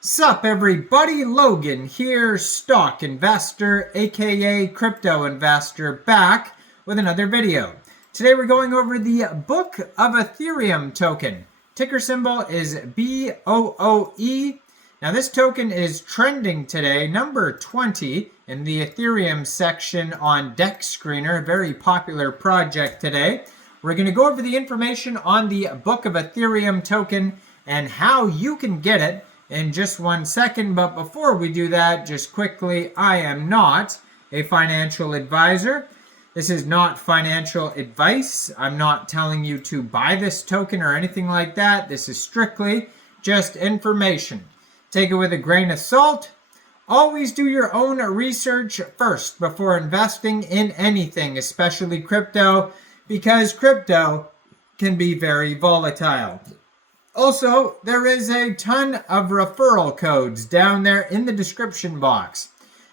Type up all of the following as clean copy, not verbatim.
Sup everybody, Logan here, stock investor, aka crypto investor, back with another video. Today we're going over the Book of Ethereum token. Ticker symbol is BOOE. Now this token is trending today, number 20 in the Ethereum section on Dex Screener, a very popular project today. We're going to go over the information on the Book of Ethereum token and how you can get it in just 1 second. But before we do that, just quickly, I am not a financial advisor. This is not financial advice. I'm not telling you to buy this token or anything like that. This is strictly just information. Take it with a grain of salt. Always do your own research first before investing in anything, especially crypto, because crypto can be very volatile. Also, there is a ton of referral codes down there in the description box.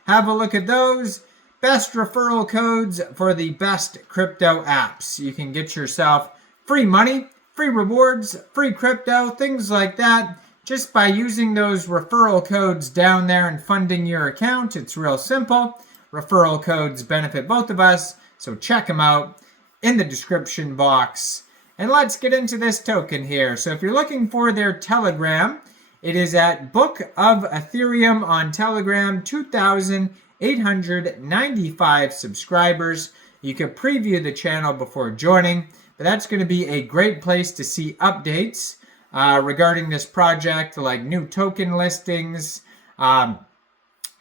Have a look at those. Best referral codes for the best crypto apps. You can get yourself free money, free rewards, free crypto, things like that, just by using those referral codes down there and funding your account. It's real simple. Referral codes benefit both of us, so check them out in the description box. And let's get into this token here. So if you're looking for their Telegram, it is at Book of Ethereum on Telegram, 2,895 subscribers. You can preview the channel before joining, but that's going to be a great place to see updates regarding this project, like new token listings,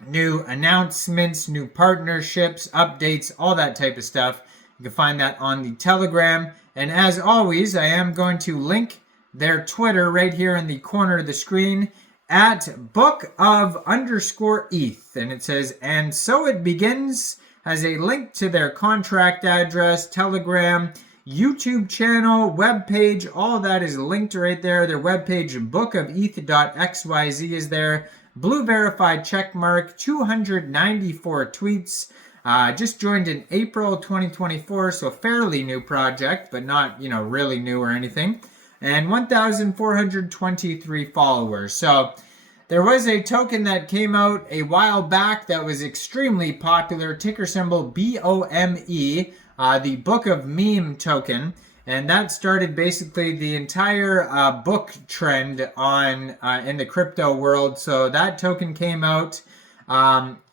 new announcements, new partnerships, updates, all that type of stuff. You can find that on the Telegram. And as always, I am going to link their Twitter right here in the corner of the screen at book_of_ETH. And it says, and so it begins, has a link to their contract address, Telegram, YouTube channel, webpage. All of that is linked right there. Their webpage, bookofeth.xyz, is there. Blue verified check mark, 294 tweets. Just joined in April 2024, so fairly new project, but not, really new or anything. And 1,423 followers. So there was a token that came out a while back that was extremely popular, ticker symbol BOME, the Book of Meme token. And that started basically the entire book trend on in the crypto world. So that token came out.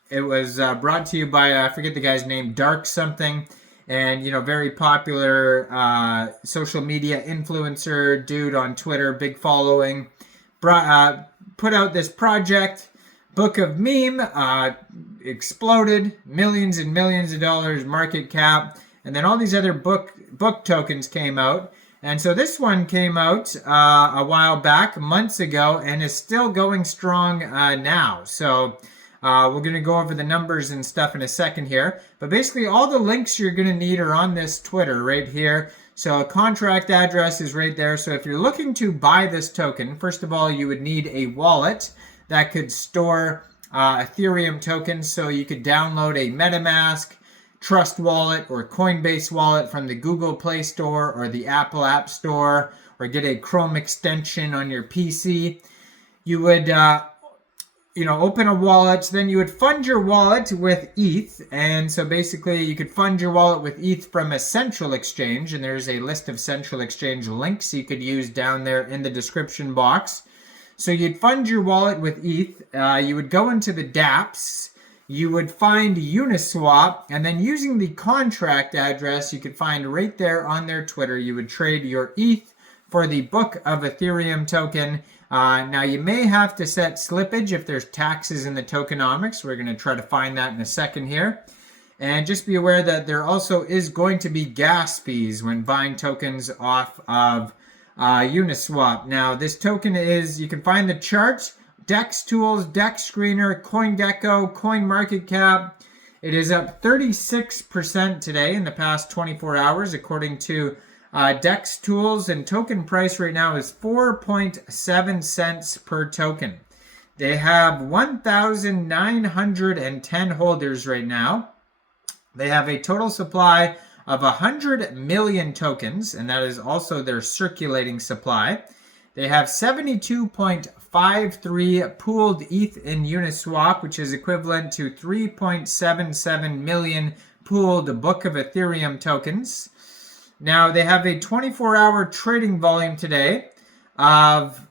It was brought to you by, I forget the guy's name, Dark something, and, very popular social media influencer dude on Twitter, big following, put out this project, Book of Meme, exploded, millions and millions of dollars market cap, and then all these other book tokens came out. And so this one came out a while back, months ago, and is still going strong now. So we're going to go over the numbers and stuff in a second here. But basically, all the links you're going to need are on this Twitter right here. So a contract address is right there. So if you're looking to buy this token, first of all, you would need a wallet that could store Ethereum tokens. So you could download a MetaMask, Trust Wallet, or Coinbase wallet from the Google Play Store or the Apple App Store, or get a Chrome extension on your PC. You would open a wallet, then you would fund your wallet with ETH. And so basically you could fund your wallet with ETH from a central exchange, and there's a list of central exchange links you could use down there in the description box. So you'd fund your wallet with ETH, you would go into the dApps, you would find Uniswap, and then using the contract address you could find right there on their Twitter, you would trade your ETH for the Book of Ethereum token. Now, you may have to set slippage if there's taxes in the tokenomics. We're going to try to find that in a second here. And just be aware that there also is going to be gas fees when buying tokens off of Uniswap. Now, this token is, you can find the charts, Dex Tools, Dex Screener, CoinGecko, CoinMarketCap. It is up 36% today in the past 24 hours, according to Dex Tools, and token price right now is 4.7 cents per token. They have 1,910 holders right now. They have a total supply of 100 million tokens, and that is also their circulating supply. They have 72.5 0.53 pooled ETH in Uniswap, which is equivalent to 3.77 million pooled Book of Ethereum tokens. Now, they have a 24-hour trading volume today of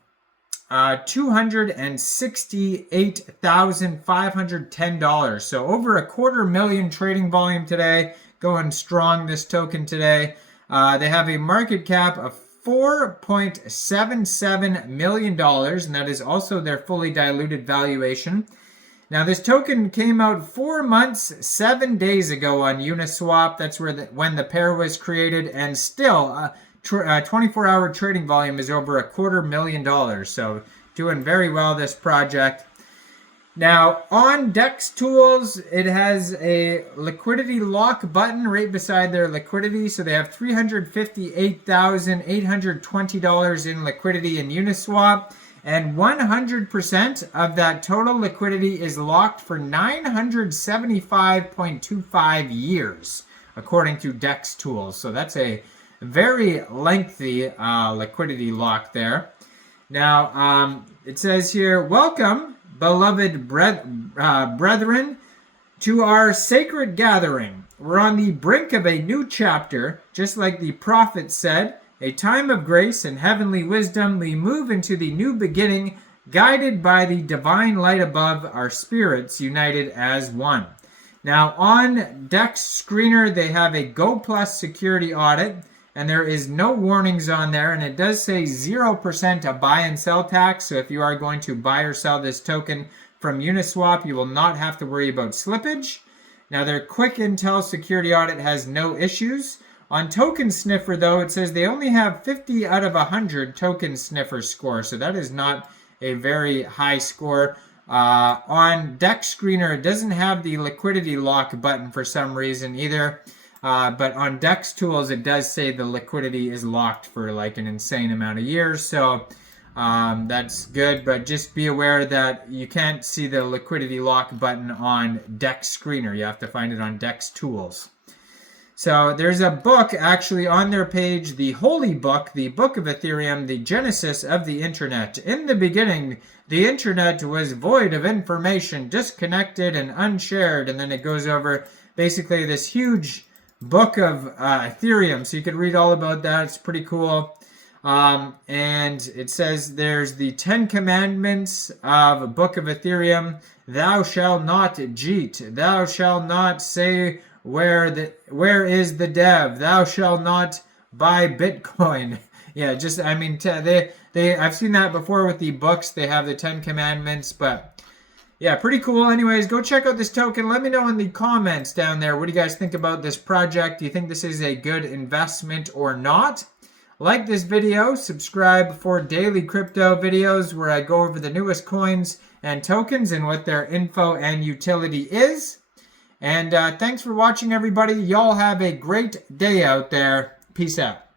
$268,510. So over $250,000 trading volume today, going strong this token today. They have a market cap of $4.77 million, and that is also their fully diluted valuation. Now, this token came out 4 months, 7 days ago on Uniswap. That's where when the pair was created, and still 24-hour trading volume is over $250,000. So doing very well, this project. Now, on DEX Tools, it has a liquidity lock button right beside their liquidity. So they have $358,820 in liquidity in Uniswap. And 100% of that total liquidity is locked for 975.25 years, according to DEX Tools. So that's a very lengthy liquidity lock there. Now, it says here, welcome, beloved brethren, to our sacred gathering. We're on the brink of a new chapter, just like the prophet said. A time of grace and heavenly wisdom, we move into the new beginning, guided by the divine light above, our spirits united as one. Now, on DEX Screener, they have a Go Plus security audit, and there is no warnings on there, and it does say 0% a buy and sell tax. So if you are going to buy or sell this token from Uniswap, you will not have to worry about slippage. Now, their Quick Intel security audit has no issues. On Token Sniffer, though, it says they only have 50 out of 100 Token Sniffer score, so that is not a very high score. On DEX Screener, it doesn't have the liquidity lock button for some reason either, but on DEX Tools, it does say the liquidity is locked for like an insane amount of years, so that's good, but just be aware that you can't see the liquidity lock button on DEX Screener. You have to find it on DEX Tools. So there's a book actually on their page, the Holy Book, the Book of Ethereum, the Genesis of the Internet. In the beginning, the Internet was void of information, disconnected and unshared. And then it goes over basically this huge book of Ethereum. So you could read all about that. It's pretty cool. And it says there's the 10 Commandments of a Book of Ethereum. Thou shalt not cheat. Thou shalt not say, where is the dev? Thou shalt not buy Bitcoin. Yeah, just, I mean, I've seen that before with the books. They have the 10 Commandments, but yeah, pretty cool. Anyways, go check out this token. Let me know in the comments down there. What do you guys think about this project? Do you think this is a good investment or not? Like this video, subscribe for daily crypto videos where I go over the newest coins and tokens and what their info and utility is. And thanks for watching, everybody. Y'all have a great day out there. Peace out.